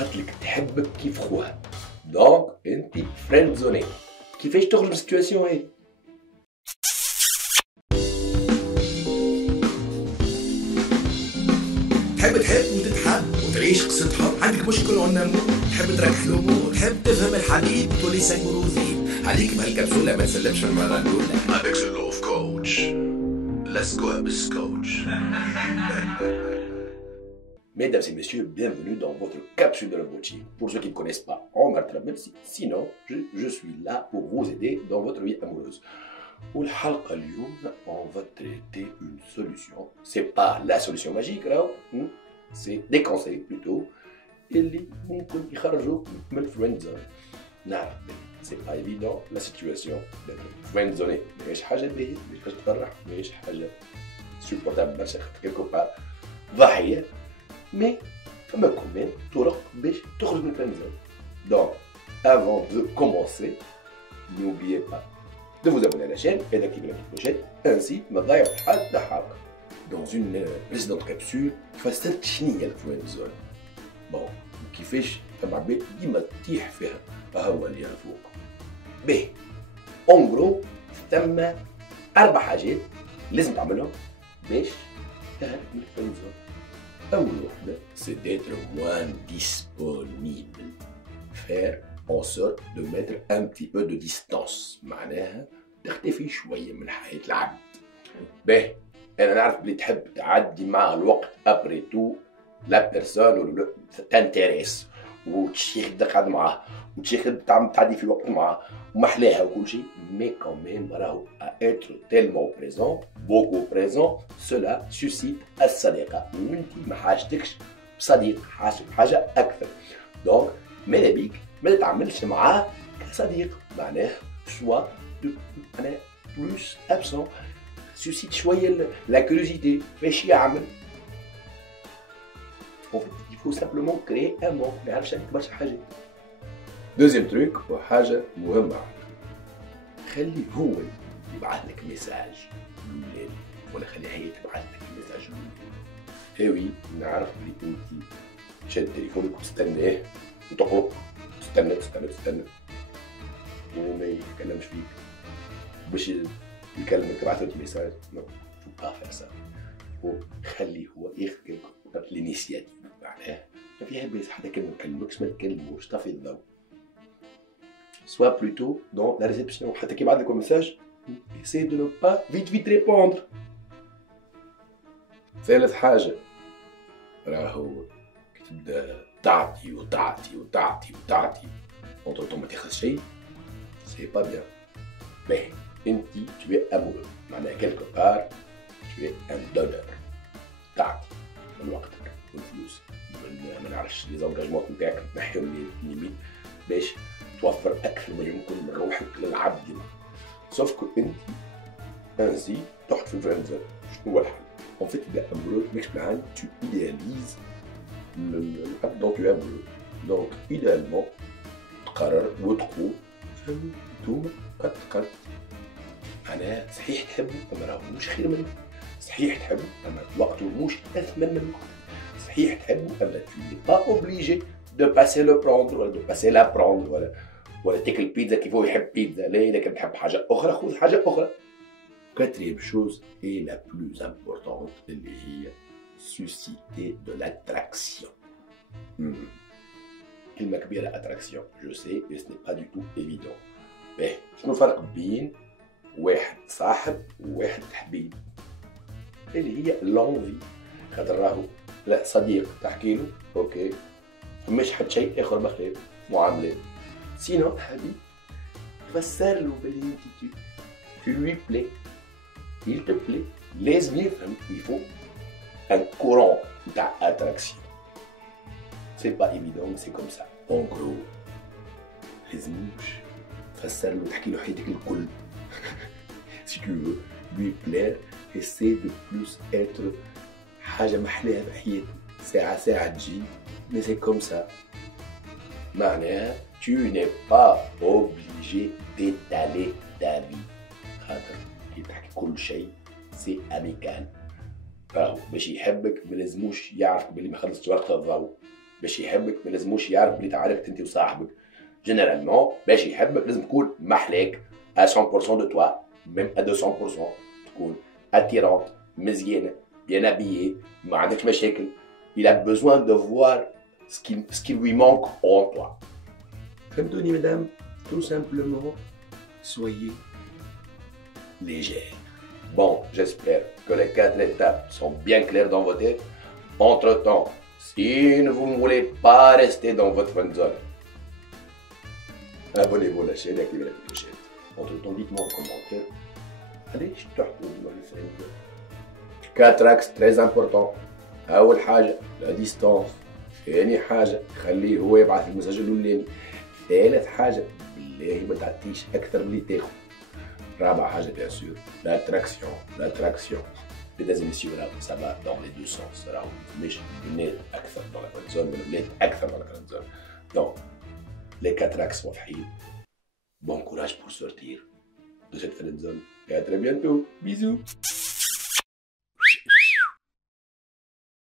قالت لك تحبك كيف خوها، دونك انت فريند زوني. كيفاش تخرج من السيتواسيون هاذي؟ تحب وتتحب وتعيش قصة حب، عندك مشكل ونمو، تحب تركح الامور، تحب تفهم الحبيب تولي سانجروزي، عليك بهالكبسولة ما تسلمش المرة الأولى. Avec the love coach. Let's go Abyss coach. Mesdames et messieurs, bienvenue dans votre capsule de la coaching. Pour ceux qui ne connaissent pas Omar Trabelsi, sinon je suis là pour vous aider dans votre vie amoureuse. والحلقة اليوم on va traiter une solution. C'est pas la solution magique là, c'est des conseils plutôt اللي ممكن يخرجوك من الفريند زون. نعرف c'est pas évident la situation d'être friend zoné. ماهيش حاجة باهية، ماهيش حاجة تفرح، ماهيش حاجة supportable برشا quelque part ضحية. Mais فما كمان طرق باش تخرج من الفريند زون. Donc avant de commencer, n'oubliez pas de vous abonner à la chaîne et d'activer la petite clochette, ainsi ما تضيعوا حتى حاجة. Dans une précédente capsule فسرت شنيا الفريند زون. بون كيفاش فما عباد ديما تطيح فيها هو اللي الفوق. باهي اون غرو ثم 4 حاجات لازم تعملهم باش تهرب من الفريند زون. أول وحدة c'est d'être moins disponible. Faire en sorte de mettre un petit peu de distance. معناها تختفي شوية من حياة العبد. باهي أنا نعرف بلي تحب تعدي مع الوقت أبري تو لا بيرسون تانتيريس وتشيخ تقعد معاه وتشيخ تعدي في وقت معاه ومحلاها وكل شيء. مي كوميم راهو être tellement présent, beaucoup présent, cela suscite الصداقة. وانتي ما حاجتكش بصديق، حاجتك بحاجة أكثر. دونك ماذا بيك ما تتعاملش معاه كصديق، معناه شوا معناه بلوس ابسون، suscite شوية la curiosité. فاش يعمل؟ En fait, il faut simplement créer un monde. ما يعرفش عليك برشا حاجات. دوزيام تروك وحاجة مهمة، خلي هو يبعث لك ميساج لولاد ولا خلي هي تبعث لك ميساج لولاد. ايوي نعرف بلي انتي شاد تليفونك وتستناه وتقلق تستنى وما يتكلمش فيك باش يكلمك تبعث له ميساج. نو فو با فير سا. وخلي هو ياخذ الانيسياتيف. معناها ما فيها باس حتى كان ما نكلمكش ما تكلموش، طفي الضوء. Soit plutôt dans la réception. حتى كي يبعث لك ميساج essaye de ne pas vite répondre. ثالث حاجة راهو كي تبدا تعطي entre temps ما تاخذ شيء سي با بيان. باهي انتي tu es amoureux، معناها quelque part tu es un donneur. تعطي من وقتك من فلوس من ما نعرفش لي زونجاجمون نتاعك تنحيهم ليميت باش توفر اكثر ما يمكن من روحك للعبد. سوف كو انت انسي تحط في الفريند زون. شنو هو الحل؟ ان فيت تبدا امورو ماكش بالعين تو ايدياليز العبد دونك تو امورو. دونك ايديالمون تقرر وتقول فهموا انتوما قد معناها صحيح تحبوا اما راهو مش خير منك، صحيح تحبوا اما وقته مش اثمن من وقتك، صحيح تحبوا اما tu n'es pas obligé de passer le prendre ولا de passer la prendre ولا تاكل بيتزا كيف هو يحب بيتزا. لا، اذا كنت تحب حاجه اخرى خذ حاجه اخرى. Quatrième chose et la plus importante اللي هي susciter de l'attraction. كلمة كبيرة attraction je sais mais ce n'est pas du tout évident. باهي شنو الفرق بين واحد صاحب وواحد حبيب؟ اللي هي لونفي. خاطر راهو لا صديق تحكي له اوكي مش حد شيء اخر بخلاف معاملات. سينو حبيب تفسر له بلي انت tu lui plais, il te plaît. لازم يفهم il faut un courant d'attraction. C'est pas évident mais c'est comme ça. En gros لازموش تفسر له تحكي له حياتك الكل. Si tu veux lui plaire, essaie de plus être حاجة محلاها بحياتك. ساعة تجي mais c'est comme ça. معناها tu n'es pas obligé d'étaler ta vie. خاطر كي تحكي كل شيء سي اميكال. راهو باش يحبك ملازموش يعرف بلي ما خلصتش وقت الضوء. باش يحبك ما لازموش يعرف بلي تعاركت انت وصاحبك. جينيرالمون باش يحبك لازم تكون محلاك à 100% de toi, même à 200%. تكون attirante, مزيانة, bien habillée, ما عندكش مشاكل. Il a besoin de voir ce qui lui manque en toi. فهمتوني madame? Tout simplement, soyez légère. Bon, j'espère que les 4 étapes sont bien claires dans vos têtes. Entre-temps, si vous ne voulez pas rester dans votre friend zone, abonnez-vous à la chaîne et activez la clochette. Entre-temps, dites-moi en commentaire. Allez, je te retrouve dans le friend zone. 4 axes très importants. أول حاجة la distance. ثاني حاجة خليه هو يبعث المساج الأولاني. ثالث حاجة بالله ما تعطيش أكثر من اللي تاخذ. رابع حاجة bien sûr l'attraction. Mesdames et messieurs, là, ça va dans les deux sens. راهو مش بنات أكثر dans la friend zone من بنات أكثر dans la friend zone. Donc, les 4 axes واضحين. Bon courage pour sortir de cette friend zone et à très bientôt. Bisous.